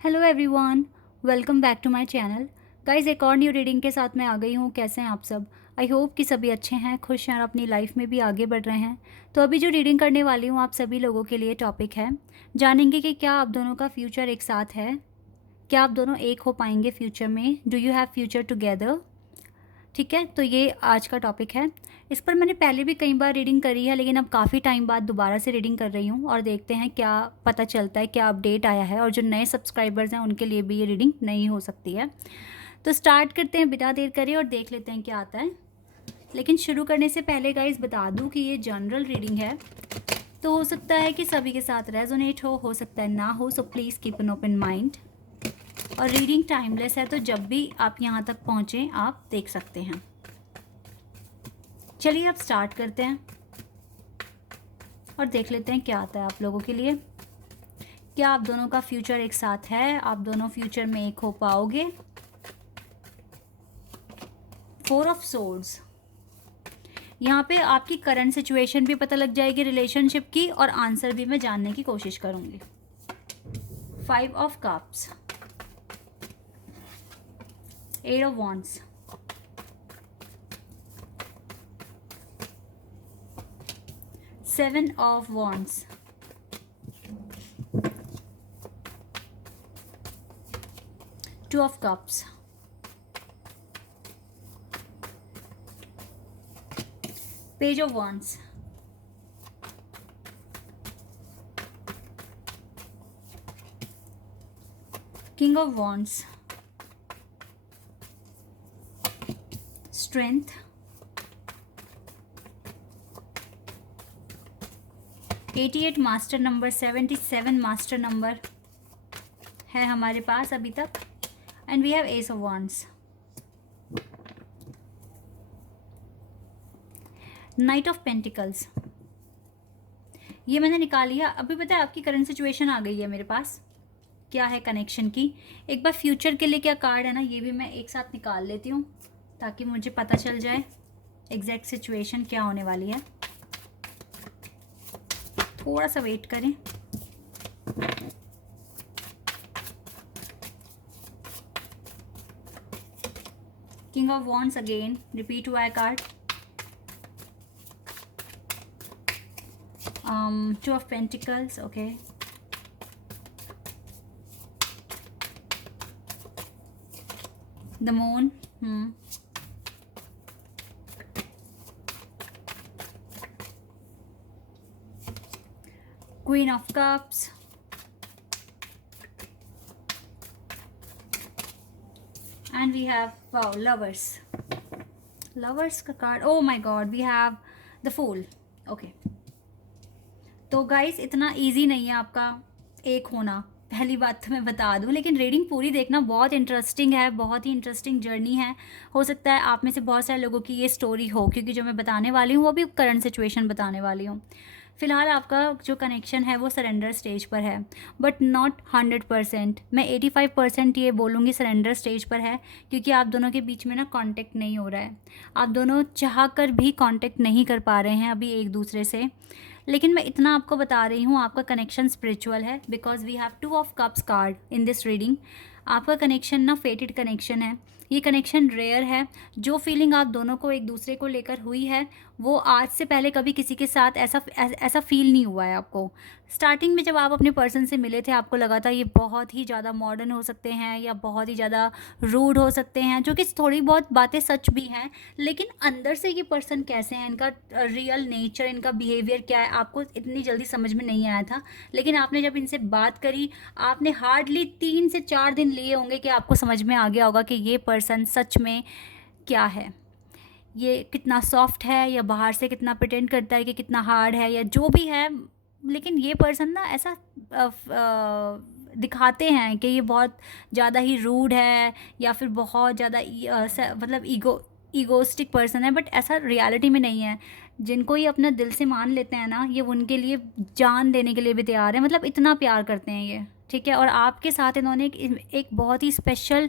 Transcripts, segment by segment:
Hello everyone, welcome back to my channel. Guys, एक और new reading के साथ मैं आ गई हूँ। कैसे हैं आप सब? आई होप कि सभी अच्छे हैं, खुश हैं और अपनी लाइफ में भी आगे बढ़ रहे हैं। तो अभी जो रीडिंग करने वाली हूँ आप सभी लोगों के लिए टॉपिक है, जानेंगे कि क्या आप दोनों का फ्यूचर एक साथ है, क्या आप दोनों एक हो पाएंगे फ्यूचर में, do you have future together. ठीक है, तो ये आज का टॉपिक है। इस पर मैंने पहले भी कई बार रीडिंग करी है, लेकिन अब काफ़ी टाइम बाद दोबारा से रीडिंग कर रही हूँ और देखते हैं क्या पता चलता है, क्या अपडेट आया है, और जो नए सब्सक्राइबर्स हैं उनके लिए भी ये रीडिंग नई हो सकती है। तो स्टार्ट करते हैं बिना देर करे और देख लेते हैं क्या आता है। लेकिन शुरू करने से पहले गाइस बता दूँ कि ये जनरल रीडिंग है, तो हो सकता है कि सभी के साथ रेजोनेट हो सकता है ना हो, so please keep an open mind. और रीडिंग टाइमलेस है, तो जब भी आप यहाँ तक पहुँचें आप देख सकते हैं। चलिए अब स्टार्ट करते हैं और देख लेते हैं क्या आता है आप लोगों के लिए। क्या आप दोनों का फ्यूचर एक साथ है? आप दोनों फ्यूचर में एक हो पाओगे? 4 ऑफ सोर्ड्स, यहाँ पे आपकी करंट सिचुएशन भी पता लग जाएगी रिलेशनशिप की, और आंसर भी मैं जानने की कोशिश करूंगी। 5 of cups, 8 of wands, 7 of wands, 2 of cups, page of wands, king of wands, strength, 88 master number, 77 master number है हमारे पास अभी तक, and we have ace of wands, knight of pentacles. ये मैंने निकाल लिया। अभी पता है आपकी करंट सिचुएशन आ गई है मेरे पास, क्या है कनेक्शन की। एक बार फ्यूचर के लिए क्या कार्ड है ना, ये भी मैं एक साथ निकाल लेती हूँ ताकि मुझे पता चल जाए एग्जैक्ट सिचुएशन क्या होने वाली है। थोड़ा सा वेट करें। King of wands again repeat हुआ है card. 2 of pentacles, okay. The moon, queen of cups, and we have wow lovers. Lovers का card, oh my god, we have the fool, okay. तो गाइस इतना easy नहीं है आपका एक होना, पहली बात तो मैं बता दूं, लेकिन रीडिंग पूरी देखना, बहुत इंटरेस्टिंग है, बहुत ही इंटरेस्टिंग जर्नी है। हो सकता है आप में से बहुत सारे लोगों की ये स्टोरी हो, क्योंकि जो मैं बताने वाली हूँ वो भी करंट सिचुएशन बताने वाली हूँ। फिलहाल आपका जो कनेक्शन है वो सरेंडर स्टेज पर है, बट नॉट 100%। मैं 85% ये बोलूँगी सरेंडर स्टेज पर है, क्योंकि आप दोनों के बीच में ना कांटेक्ट नहीं हो रहा है। आप दोनों चाह कर भी कांटेक्ट नहीं कर पा रहे हैं अभी एक दूसरे से। लेकिन मैं इतना आपको बता रही हूँ, आपका कनेक्शन स्पिरिचुअल है, because we have 2 of cups card in this reading. आपका कनेक्शन ना फेटेड कनेक्शन है, ये कनेक्शन रेयर है। जो फीलिंग आप दोनों को एक दूसरे को लेकर हुई है, वो आज से पहले कभी किसी के साथ ऐसा फील नहीं हुआ है आपको। स्टार्टिंग में जब आप अपने पर्सन से मिले थे, आपको लगा था ये बहुत ही ज़्यादा मॉडर्न हो सकते हैं या बहुत ही ज़्यादा रूड हो सकते हैं, जो कि थोड़ी बहुत बातें सच भी हैं। लेकिन अंदर से ये पर्सन कैसे हैं, इनका रियल नेचर, इनका बिहेवियर क्या है, आपको इतनी जल्दी समझ में नहीं आया था। लेकिन आपने जब इनसे बात करी, आपने हार्डली 3 से 4 दिन लिए होंगे कि आपको समझ में आ गया होगा कि ये पर्सन सच में क्या है, ये कितना सॉफ्ट है, या बाहर से कितना प्रिटेंड करता है कि कितना हार्ड है, या जो भी है। लेकिन ये पर्सन ना ऐसा दिखाते हैं कि ये बहुत ज़्यादा ही रूड है, या फिर बहुत ज़्यादा मतलब ईगोस्टिक पर्सन है, बट ऐसा रियलिटी में नहीं है। जिनको ये अपना दिल से मान लेते हैं ना, ये उनके लिए जान देने के लिए भी तैयार है, मतलब इतना प्यार करते हैं ये। ठीक है, और आपके साथ इन्होंने एक बहुत ही स्पेशल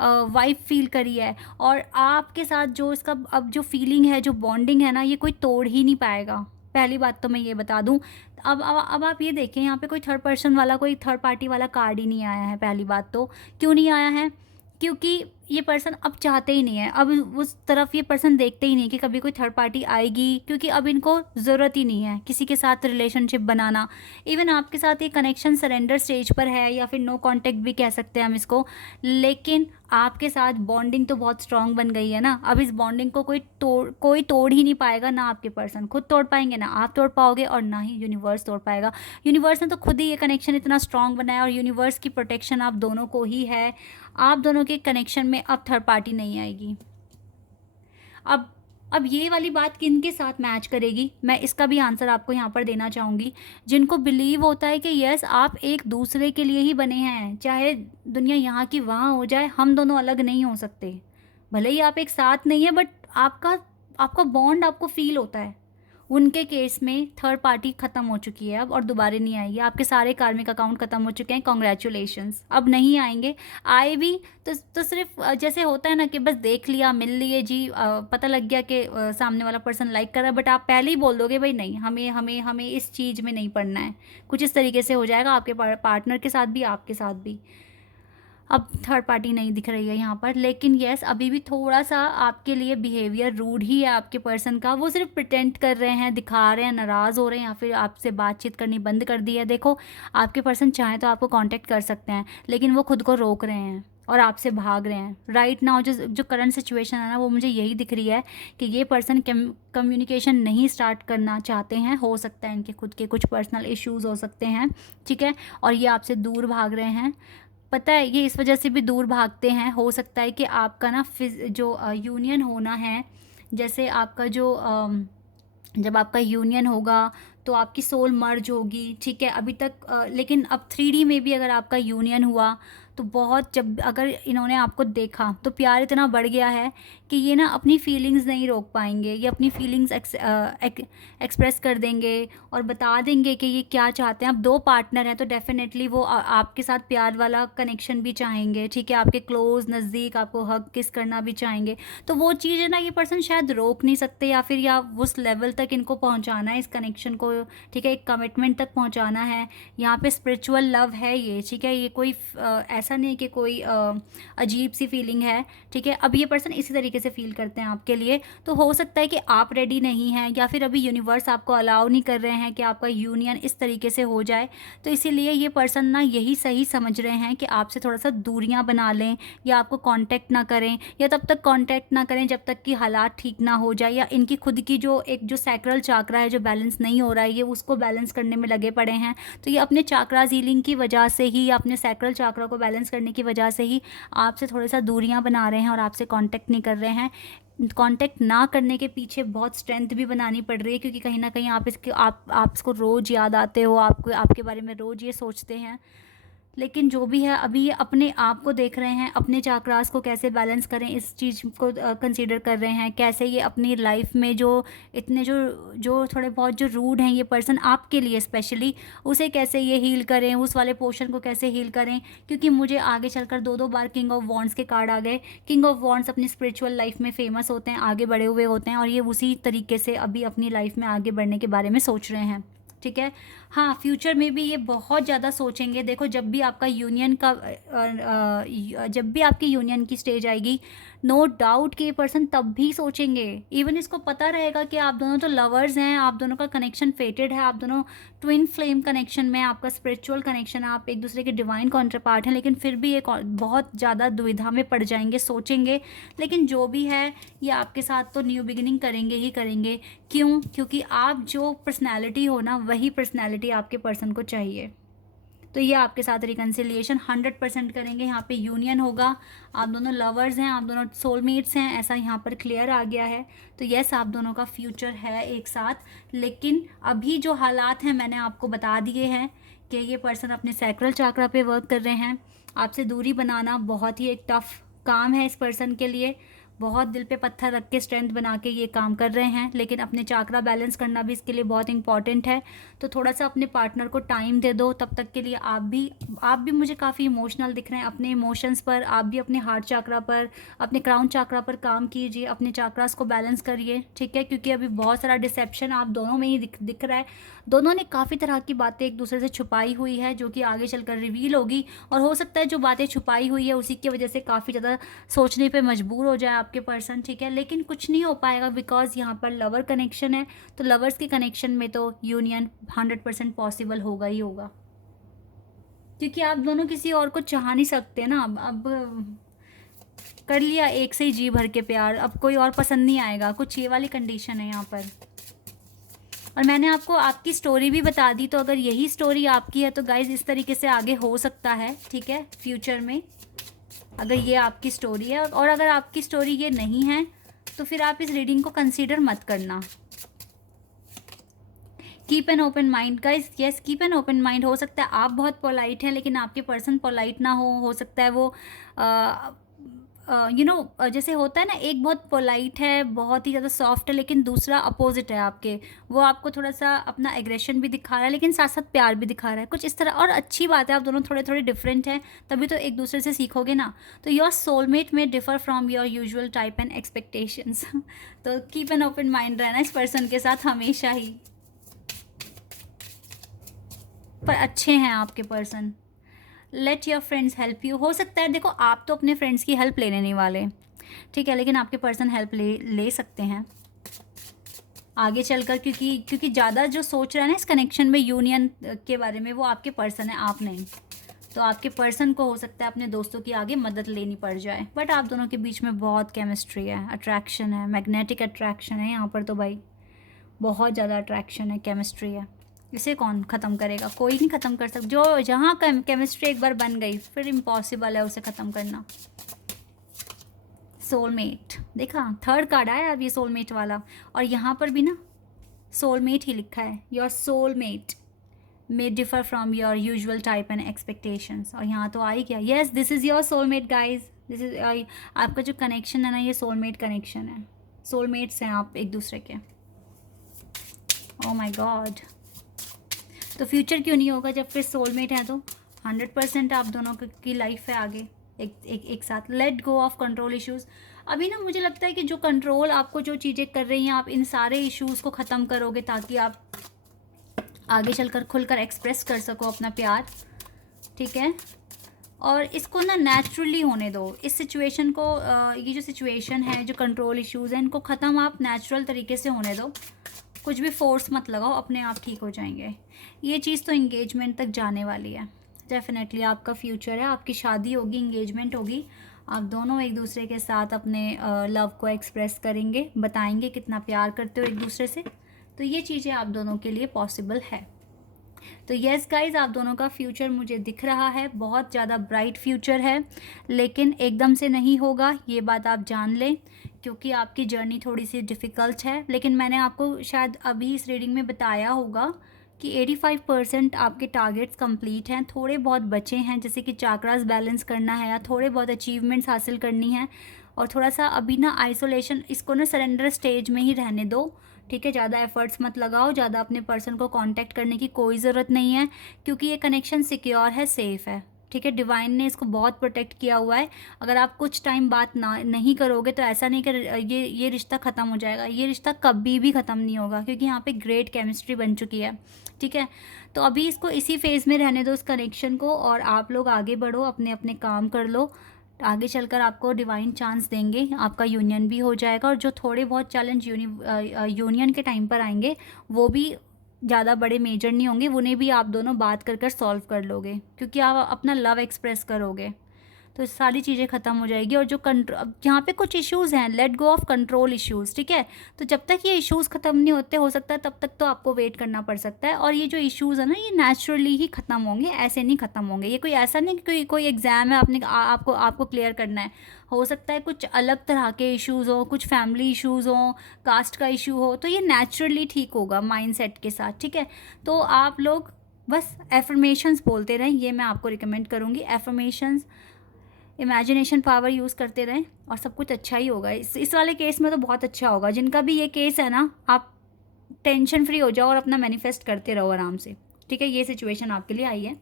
वाइब फील करी है, और आपके साथ जो इसका अब जो फीलिंग है, जो बॉन्डिंग है ना, ये कोई तोड़ ही नहीं पाएगा। पहली बात तो मैं ये बता दूं, अब आप ये देखें, यहाँ पे कोई थर्ड पर्सन वाला, कोई थर्ड पार्टी वाला कार्ड ही नहीं आया है। पहली बात तो क्यों नहीं आया है, क्योंकि ये पर्सन अब चाहते ही नहीं है, अब उस तरफ ये पर्सन देखते ही नहीं कि कभी कोई थर्ड पार्टी आएगी, क्योंकि अब इनको ज़रूरत ही नहीं है किसी के साथ रिलेशनशिप बनाना। इवन आपके साथ ये कनेक्शन सरेंडर स्टेज पर है, या फिर नो कांटेक्ट भी कह सकते हैं हम इसको, लेकिन आपके साथ बॉन्डिंग तो बहुत स्ट्रांग बन गई है ना। अब इस बॉन्डिंग को कोई तोड़ ही नहीं पाएगा, ना आपके पर्सन खुद तोड़ पाएंगे, ना आप तोड़ पाओगे, और ना ही यूनिवर्स तोड़ पाएगा। यूनिवर्स ने तो खुद ही ये कनेक्शन इतना स्ट्रांग बनाया, और यूनिवर्स की प्रोटेक्शन आप दोनों को ही है। आप दोनों के कनेक्शन में अब थर्ड पार्टी नहीं आएगी। अब ये वाली बात किन के साथ मैच करेगी, मैं इसका भी आंसर आपको यहाँ पर देना चाहूँगी। जिनको बिलीव होता है कि यस आप एक दूसरे के लिए ही बने हैं, चाहे दुनिया यहाँ की वहाँ हो जाए, हम दोनों अलग नहीं हो सकते। भले ही आप एक साथ नहीं है, बट आपका बॉन्ड आपको फील होता है। उनके केस में थर्ड पार्टी ख़त्म हो चुकी है अब, और दोबारा नहीं आएगी। आपके सारे कार्मिक अकाउंट ख़त्म हो चुके हैं, कॉन्ग्रेचुलेशंस, अब नहीं आएंगे। आए भी तो सिर्फ जैसे होता है ना कि बस देख लिया, मिल लिए जी, पता लग गया कि सामने वाला पर्सन लाइक कर रहा है, बट आप पहले ही बोल दोगे भाई नहीं, हमें हमें हमें इस चीज़ में नहीं पड़ना है। कुछ इस तरीके से हो जाएगा आपके पार्टनर के साथ भी, आपके साथ भी। अब थर्ड पार्टी नहीं दिख रही है यहाँ पर, लेकिन यस अभी भी थोड़ा सा आपके लिए बिहेवियर रूड ही है आपके पर्सन का। वो सिर्फ प्रिटेंड कर रहे हैं, दिखा रहे हैं, नाराज़ हो रहे हैं, या फिर आपसे बातचीत करनी बंद कर दी है। देखो आपके पर्सन चाहें तो आपको कांटेक्ट कर सकते हैं, लेकिन वो खुद को रोक रहे हैं और आपसे भाग रहे हैं। राइट नाउ जो करंट सिचुएशन है ना, वो मुझे यही दिख रही है कि ये पर्सन कम्युनिकेशन नहीं स्टार्ट करना चाहते हैं। हो सकता है इनके खुद के कुछ पर्सनल इश्यूज़ हो सकते हैं, ठीक है, और ये आपसे दूर भाग रहे हैं। पता है ये इस वजह से भी दूर भागते हैं, हो सकता है कि आपका ना जो यूनियन होना है, जैसे आपका जो जब आपका यूनियन होगा तो आपकी सोल मर्ज होगी, ठीक है, अभी तक लेकिन अब 3D में भी अगर आपका यूनियन हुआ तो बहुत, जब अगर इन्होंने आपको देखा तो प्यार इतना बढ़ गया है कि ये ना अपनी फीलिंग्स नहीं रोक पाएंगे। ये अपनी फीलिंग्स एक्सप्रेस कर देंगे और बता देंगे कि ये क्या चाहते हैं। अब दो पार्टनर हैं तो डेफिनेटली वो आपके साथ प्यार वाला कनेक्शन भी चाहेंगे, ठीक है, आपके क्लोज नज़दीक आपको हग किस करना भी चाहेंगे। तो वो चीज़ है ना, ये पर्सन शायद रोक नहीं सकते, या फिर या उस लेवल तक इनको पहुंचाना है इस कनेक्शन को, ठीक है, एक कमिटमेंट तक पहुंचाना है। यहाँ पे स्पिरिचुअल लव है ये, ठीक है, ये कोई ऐसा नहीं कि कोई अजीब सी फीलिंग है, ठीक है। अब ये पर्सन इसी तरीके से फील करते हैं आपके लिए। तो हो सकता है कि आप रेडी नहीं हैं, या फिर अभी यूनिवर्स आपको अलाउ नहीं कर रहे हैं कि आपका यूनियन इस तरीके से हो जाए। तो इसीलिए ये पर्सन ना यही सही समझ रहे हैं कि आपसे थोड़ा सा दूरियां बना लें, या आपको कांटेक्ट ना करें, या तब तक कांटेक्ट ना करें जब तक कि हालात ठीक ना हो जाए, या इनकी खुद की जो सैक्रल चाकरा है जो बैलेंस नहीं हो रहा है, ये उसको बैलेंस करने में लगे पड़े हैं। तो ये अपने चाकराज हीलिंग की वजह से ही, अपने सैक्रल चाकरा को बैलेंस करने की वजह से ही आपसे थोड़ा सा दूरियां बना रहे हैं और आपसे कांटेक्ट नहीं कर रहे हैं। कांटेक्ट ना करने के पीछे बहुत स्ट्रेंथ भी बनानी पड़ रही है, क्योंकि कहीं ना कहीं आप इसको रोज़ याद आते हो, आपके बारे में रोज़ ये सोचते हैं। लेकिन जो भी है, अभी ये अपने आप को देख रहे हैं, अपने चाक्रास को कैसे बैलेंस करें इस चीज़ को कंसीडर कर रहे हैं। कैसे ये अपनी लाइफ में जो इतने जो थोड़े बहुत जो रूड हैं ये पर्सन आपके लिए स्पेशली, उसे कैसे ये हील करें, उस वाले पोर्शन को कैसे हील करें। क्योंकि मुझे आगे चलकर दो बार किंग ऑफ वॉन्ड्स के कार्ड आ गए। किंग ऑफ वॉन्ड्स अपनी स्पिरिचुअल लाइफ में फेमस होते हैं, आगे बढ़े हुए होते हैं, और ये उसी तरीके से अभी अपनी लाइफ में आगे बढ़ने के बारे में सोच रहे हैं, ठीक है। हाँ, फ्यूचर में भी ये बहुत ज़्यादा सोचेंगे। देखो जब भी आपका यूनियन का जब भी आपकी यूनियन की स्टेज आएगी, नो डाउट कि ये पर्सन तब भी सोचेंगे। इवन इसको पता रहेगा कि आप दोनों तो लवर्स हैं, आप दोनों का कनेक्शन फेटेड है, आप दोनों ट्विन फ्लेम कनेक्शन में, आपका स्पिरिचुअल कनेक्शन है, आप एक दूसरे के डिवाइन कॉन्ट्रपार्ट हैं, लेकिन फिर भी ये बहुत ज़्यादा दुविधा में पड़ जाएंगे, सोचेंगे। लेकिन जो भी है ये आपके साथ तो न्यू बिगिनिंग करेंगे ही करेंगे। क्यों? क्योंकि आप जो पर्सनैलिटी हो ना, वही पर्सनैलिटी आपके पर्सन को चाहिए। तो ये आपके साथ रिकन्सिलिएशन 100% करेंगे। यहाँ पे यूनियन होगा, आप दोनों लवर्स हैं, आप दोनों सोलमेट्स हैं, ऐसा यहाँ पर क्लियर आ गया है। तो यस, आप दोनों का फ्यूचर है एक साथ। लेकिन अभी जो हालात हैं मैंने आपको बता दिए हैं कि ये पर्सन अपने सैक्रल चाकरा पे वर्क कर रहे हैं। आपसे दूरी बनाना बहुत ही एक टफ काम है इस पर्सन के लिए। बहुत दिल पे पत्थर रख के स्ट्रेंथ बना के ये काम कर रहे हैं, लेकिन अपने चाकरा बैलेंस करना भी इसके लिए बहुत इंपॉर्टेंट है। तो थोड़ा सा अपने पार्टनर को टाइम दे दो। तब तक के लिए आप भी मुझे काफ़ी इमोशनल दिख रहे हैं। अपने इमोशंस पर, आप भी अपने हार्ट चाकरा पर, अपने क्राउन चाकरा पर काम कीजिए, अपने चाकरास को बैलेंस करिए, ठीक है, क्योंकि अभी बहुत सारा डिसेप्शन आप दोनों में ही दिख रहा है। दोनों ने काफ़ी तरह की बातें एक दूसरे से छुपाई हुई है, जो कि आगे चलकर रिवील होगी। और हो सकता है जो बातें छुपाई हुई है उसी की वजह से काफ़ी ज़्यादा सोचने पे मजबूर हो जाए आपके पर्सन, ठीक है, लेकिन कुछ नहीं हो पाएगा बिकॉज यहाँ पर लवर कनेक्शन है। तो लवर्स के कनेक्शन में तो यूनियन 100% पॉसिबल होगा ही होगा, क्योंकि आप दोनों किसी और को चाह नहीं सकते ना। अब कर लिया एक से ही जी भर के प्यार, अब कोई और पसंद नहीं आएगा, कुछ ये वाली कंडीशन है यहाँ पर। और मैंने आपको आपकी स्टोरी भी बता दी, तो अगर यही स्टोरी आपकी है तो गाइज इस तरीके से आगे हो सकता है, ठीक है, फ्यूचर में, अगर ये आपकी स्टोरी है। और अगर आपकी स्टोरी ये नहीं है तो फिर आप इस रीडिंग को कंसीडर मत करना। Keep an open mind guys, yes, keep an open mind. हो सकता है आप बहुत पोलाइट हैं लेकिन आपके पर्सन पोलाइट ना हो सकता है वो जैसे होता है ना, एक बहुत पोलाइट है, बहुत ही ज़्यादा सॉफ्ट है, लेकिन दूसरा अपोजिट है आपके, वो आपको थोड़ा सा अपना एग्रेशन भी दिखा रहा है लेकिन साथ साथ प्यार भी दिखा रहा है, कुछ इस तरह। और अच्छी बात है, आप दोनों थोड़े थोड़े डिफरेंट हैं, तभी तो एक दूसरे से सीखोगे ना। तो योर सोलमेट में differ from your usual type and expectations. तो कीप एन ओपन माइंड रहना इस पर्सन के साथ हमेशा ही। पर अच्छे हैं आपके person. Let your friends help you. हो सकता है, देखो आप तो अपने फ्रेंड्स की हेल्प लेने नहीं वाले, ठीक है, लेकिन आपके पर्सन हेल्प ले सकते हैं आगे चलकर, क्योंकि ज़्यादा जो सोच रहा है ना इस कनेक्शन में यूनियन के बारे में, वो आपके पर्सन है, आप नहीं। तो आपके पर्सन को हो सकता है अपने दोस्तों की आगे मदद लेनी पड़ जाए, बट आप दोनों के बीच में बहुत केमिस्ट्री है, अट्रैक्शन है, मैग्नेटिक अट्रैक्शन है यहाँ पर। तो भाई बहुत ज़्यादा अट्रैक्शन है, केमिस्ट्री है, इसे कौन ख़त्म करेगा? कोई नहीं ख़त्म कर सकता। जो जहाँ केमिस्ट्री एक बार बन गई फिर इम्पॉसिबल है उसे ख़त्म करना। सोलमेट, देखा, थर्ड कार्ड आया अब ये सोलमेट वाला, और यहाँ पर भी ना सोलमेट ही लिखा है। Your soulmate may differ from your usual type and expectations। और यहाँ तो आ ही गया, yes this is your soulmate guys, this is आपका जो कनेक्शन है ना, ये सोलमेट कनेक्शन है, सोलमेट्स हैं आप एक दूसरे के। oh my god, तो फ्यूचर क्यों नहीं होगा जब फिर सोलमेट है? तो 100% आप दोनों की लाइफ है आगे एक साथ। Let go of control issues. अभी ना मुझे लगता है कि जो कंट्रोल आपको जो चीज़ें कर रही हैं, आप इन सारे इश्यूज़ को ख़त्म करोगे ताकि आप आगे चलकर खुलकर एक्सप्रेस कर सको अपना प्यार, ठीक है। और इसको ना नेचुरली होने दो, इस सिचुएशन को, ये जो सिचुएशन है, जो कंट्रोल इश्यूज़ हैं, इनको ख़त्म आप नेचुरल तरीके से होने दो, कुछ भी फोर्स मत लगाओ, अपने आप ठीक हो जाएंगे। ये चीज़ तो इंगेजमेंट तक जाने वाली है, डेफिनेटली आपका फ्यूचर है, आपकी शादी होगी, इंगेजमेंट होगी, आप दोनों एक दूसरे के साथ अपने लव को एक्सप्रेस करेंगे, बताएंगे कितना प्यार करते हो एक दूसरे से। तो ये चीज़ें आप दोनों के लिए पॉसिबल है। तो येस गाइज, आप दोनों का फ्यूचर मुझे दिख रहा है, बहुत ज़्यादा ब्राइट फ्यूचर है, लेकिन एकदम से नहीं होगा, ये बात आप जान लें, क्योंकि आपकी जर्नी थोड़ी सी डिफ़िकल्ट है। लेकिन मैंने आपको शायद अभी इस रीडिंग में बताया होगा कि 85% आपके टारगेट्स कंप्लीट हैं, थोड़े बहुत बचे हैं, जैसे कि चाक्रास बैलेंस करना है या थोड़े बहुत अचीवमेंट्स हासिल करनी है। और थोड़ा सा अभी ना आइसोलेशन, इसको ना सरेंडर स्टेज में ही रहने दो, ठीक है, ज़्यादा एफर्ट्स मत लगाओ, ज़्यादा अपने पर्सन को कांटेक्ट करने की कोई ज़रूरत नहीं है, क्योंकि ये कनेक्शन सिक्योर है, सेफ़ है, ठीक है, डिवाइन ने इसको बहुत प्रोटेक्ट किया हुआ है। अगर आप कुछ टाइम बात नहीं करोगे तो ऐसा नहीं कि ये रिश्ता ख़त्म हो जाएगा, ये रिश्ता कभी भी ख़त्म नहीं होगा, क्योंकि यहाँ पे ग्रेट केमिस्ट्री बन चुकी है, ठीक है। तो अभी इसको इसी फेज़ में रहने दो, इस कनेक्शन को, और आप लोग आगे बढ़ो, अपने अपने काम कर लो, आगे चलकर आपको डिवाइन चांस देंगे, आपका यूनियन भी हो जाएगा। और जो थोड़े बहुत चैलेंज यूनियन के टाइम पर आएंगे वो भी ज़्यादा बड़े मेजर नहीं होंगे, उन्हें भी आप दोनों बात कर सॉल्व कर लोगे, क्योंकि आप अपना लव एक्सप्रेस करोगे, तो सारी चीज़ें ख़त्म हो जाएगी। और जो अब यहाँ पे कुछ इश्यूज़ हैं, let go of control issues, ठीक है। तो जब तक ये इश्यूज़ ख़त्म नहीं होते, हो सकता है तब तक तो आपको वेट करना पड़ सकता है। और ये जो इश्यूज़ है ना, ये नेचुरली ही ख़त्म होंगे, ऐसे नहीं ख़त्म होंगे। ये कोई ऐसा नहीं कि कोई एग्ज़ाम है आपको क्लियर करना है। हो सकता है कुछ अलग तरह के इश्यूज़ हो, कुछ फैमिली इश्यूज़ हो, कास्ट का इशू हो, तो ये नेचुरली ठीक होगा माइंडसेट के साथ, ठीक है। तो आप लोग बस एफर्मेशंस बोलते रहें, ये मैं आपको रिकमेंड करूँगी। एफर्मेशंस, इमेजिनेशन पावर यूज़ करते रहें और सब कुछ अच्छा ही होगा। इस वाले केस में तो बहुत अच्छा होगा। जिनका भी ये केस है ना, आप टेंशन फ्री हो जाओ और अपना मैनिफेस्ट करते रहो आराम से, ठीक है। ये सिचुएशन आपके लिए आई है।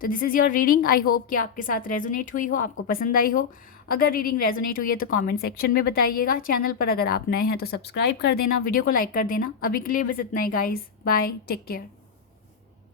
तो this is your reading. I hope कि आपके साथ रेजोनेट हुई हो, आपको पसंद आई हो। अगर रीडिंग रेजोनेट हुई है तो कमेंट सेक्शन में बताइएगा। चैनल पर अगर आप नए हैं तो सब्सक्राइब कर देना, वीडियो को लाइक कर देना। अभी के लिए बस इतना ही गाइस, बाय, टेक केयर।